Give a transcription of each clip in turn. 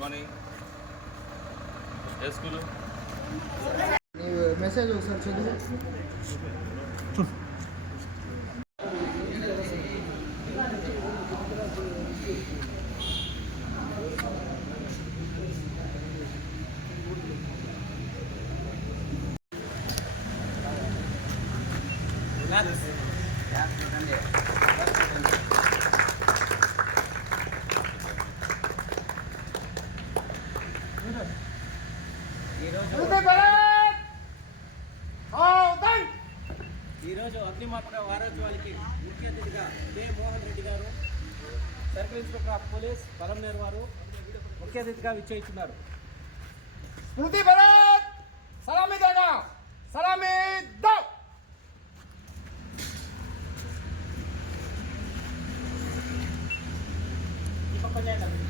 Morning. ఏ school? Message ఒకసారి చదువు. ఈరోజు అగ్నిమాపక వారోత్సవాలకి ముఖ్య అతిథిగా కె మోహన్ రెడ్డి గారు, circle inspector of police Palamaner వారు ముఖ్య అతిథిగా విచ్చేస్తున్నారు. స్మృతి భరత్ సలామీ దేగా, సలామీ దో. ఈ పక్క చేయండి.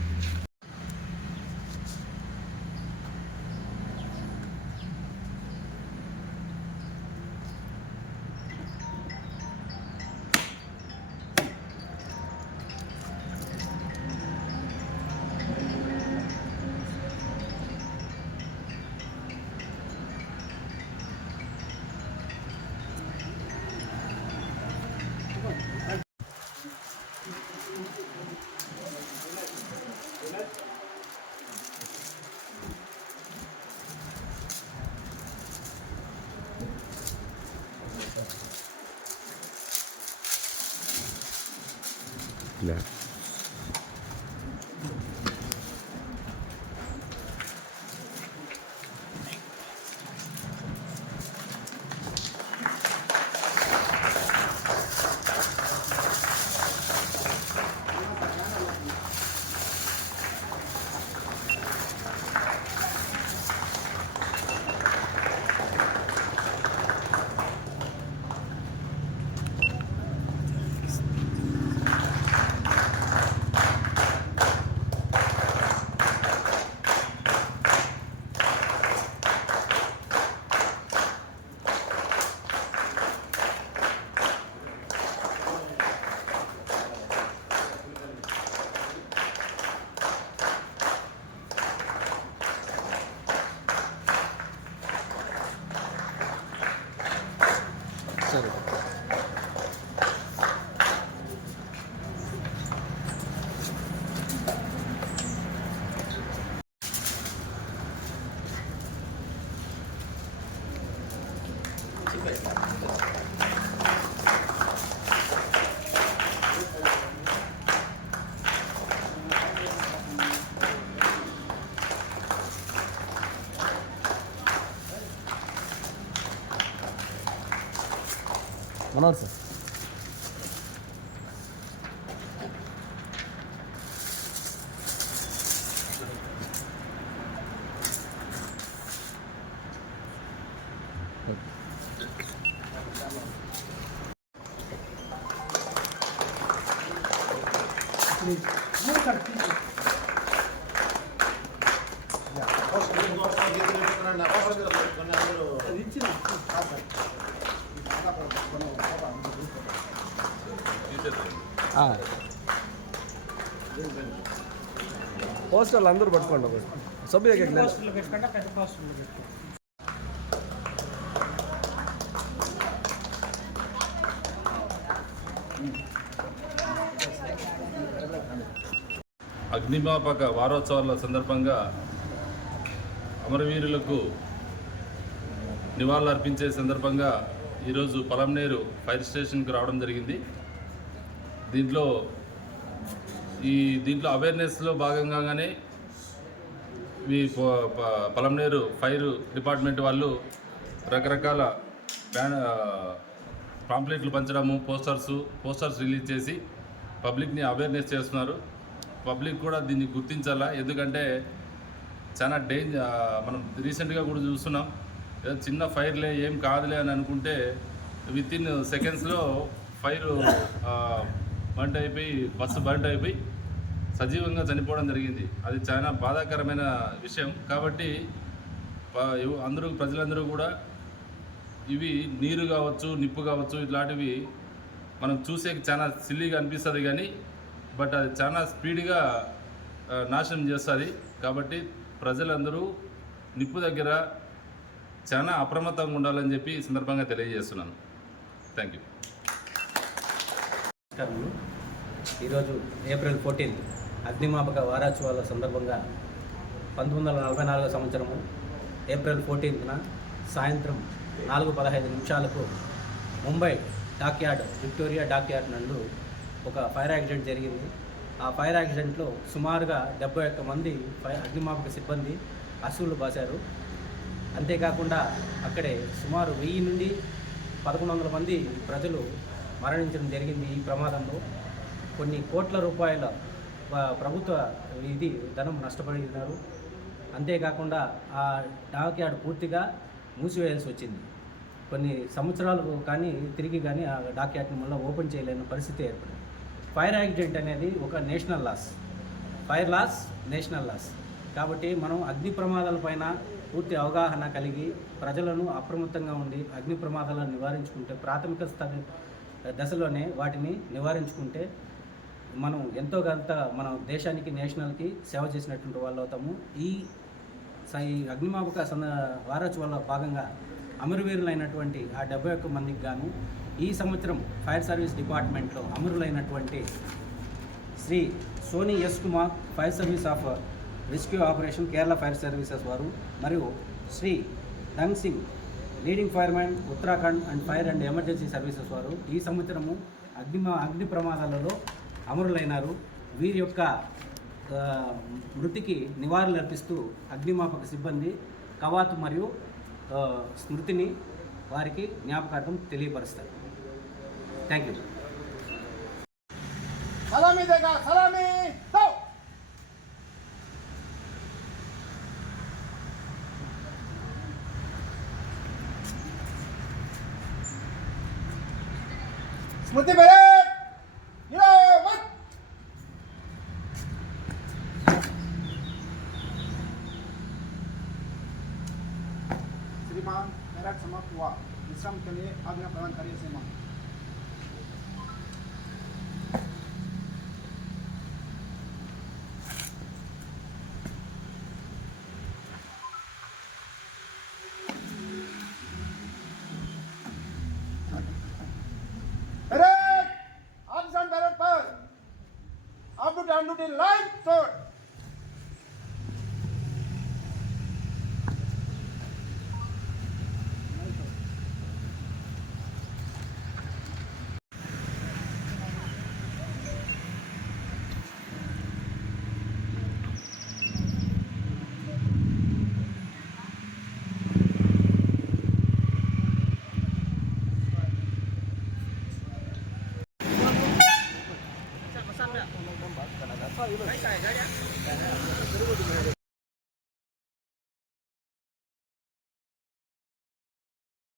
Yeah. సరే. మనోజ్ సార్. పోస్టర్లు అందరూ పట్టుకోండి సభ్యులు అగ్నిమాపక వారోత్సవాల సందర్భంగా అమరవీరులకు నివాళులు అర్పించే సందర్భంగా ఈరోజు పలంనేరు ఫైర్ స్టేషన్కి రావడం జరిగింది. దీంట్లో అవేర్నెస్లో భాగంగానే ఈ పలంనేరు ఫైర్ డిపార్ట్మెంట్ వాళ్ళు రకరకాల పాంప్లెట్లు పంచడము, పోస్టర్స్ రిలీజ్ చేసి పబ్లిక్ని అవేర్నెస్ చేస్తున్నారు. పబ్లిక్ కూడా దీన్ని గుర్తించాలా, ఎందుకంటే చాలా మనం రీసెంట్గా కూడా చూస్తున్నాం, ఏదో చిన్న ఫైర్లే ఏం కాదులే అని అనుకుంటే విత్ ఇన్ సెకండ్స్లో ఫైర్ బస్సు బండ్ అయిపోయి సజీవంగా చనిపోవడం జరిగింది. అది చాలా బాధాకరమైన విషయం. కాబట్టి ప్రజలందరూ కూడా ఇవి నీరు కావచ్చు, నిప్పు కావచ్చు, ఇట్లాంటివి మనం చూసే చాలా సిల్లీగా అనిపిస్తుంది కానీ బట్ అది చాలా స్పీడ్గా నాశనం చేస్తుంది. కాబట్టి ప్రజలందరూ నిప్పు దగ్గర చాలా అప్రమత్తంగా ఉండాలని చెప్పి ఈ సందర్భంగా తెలియజేస్తున్నాను. Thank you. నమస్కారములు. ఈరోజు ఏప్రిల్ 14 అగ్నిమాపక వారోత్సవాల సందర్భంగా 1944 సంవత్సరము ఏప్రిల్ 14న సాయంత్రం 4:15 ముంబై డాక్యార్డ్, విక్టోరియా డాక్యార్డ్ నందు ఒక ఫైర్ యాక్సిడెంట్ జరిగింది. ఆ ఫైర్ యాక్సిడెంట్లో సుమారుగా 71 మంది అగ్నిమాపక సిబ్బంది అసువులు బాశారు. అంతేకాకుండా అక్కడే సుమారు 1000 నుండి 1100 మంది ప్రజలు మరణించడం జరిగింది. ఈ ప్రమాదంలో కొన్ని కోట్ల రూపాయల ప్రభుత్వ ధనం నష్టపడినారు. అంతేకాకుండా ఆ డాక్యార్డ్ పూర్తిగా మూసివేయాల్సి వచ్చింది. కొన్ని సంవత్సరాలు కానీ తిరిగి కానీ ఆ డాక్యార్డ్ని మళ్ళీ ఓపెన్ చేయలేని పరిస్థితి ఏర్పడింది. ఫైర్ యాక్సిడెంట్ అనేది ఒక national loss, fire loss national loss. కాబట్టి మనం అగ్ని ప్రమాదాలపైన పూర్తి అవగాహన కలిగి ప్రజలను అప్రమత్తంగా ఉండి అగ్ని ప్రమాదాలను నివారించుకుంటే, ప్రాథమిక దశలోనే వాటిని నివారించుకుంటే మనం ఎంతో కొంత మన దేశానికి, నేషనల్కి సేవ చేసినటువంటి వాళ్ళు అవుతాము. ఈ అగ్నిమాపక వారోత్సవాల్లో భాగంగా అమరవీరులైనటువంటి ఆ 71 మందికి గాను ఈ సంవత్సరం ఫైర్ సర్వీస్ డిపార్ట్మెంట్లో అమరులైనటువంటి Shri Soni S Kumar, fire service of rescue operation Kerala fire services వారు, మరియు Shri Dhan Singh, leading fireman Uttarakhand and fire and emergency services వారు ఈ సంవత్సరము అగ్ని ప్రమాదాలలో అమరులైనారు. వీరి యొక్క మృతికి నివాళులు అర్పిస్తూ అగ్నిమాపక సిబ్బంది కవాతు మరియు స్మృతిని వారికి జ్ఞాపకార్థం తెలియపరుస్తారు. Thank you. सलामी देगा, सलामी दो। स्मृति परेड, गिरावट। श्रीमान, मेरठ समाप्त हुआ। विश्राम के लिए आज्ञा प्रदान करिए श्रीमान। Up to down to the light sword.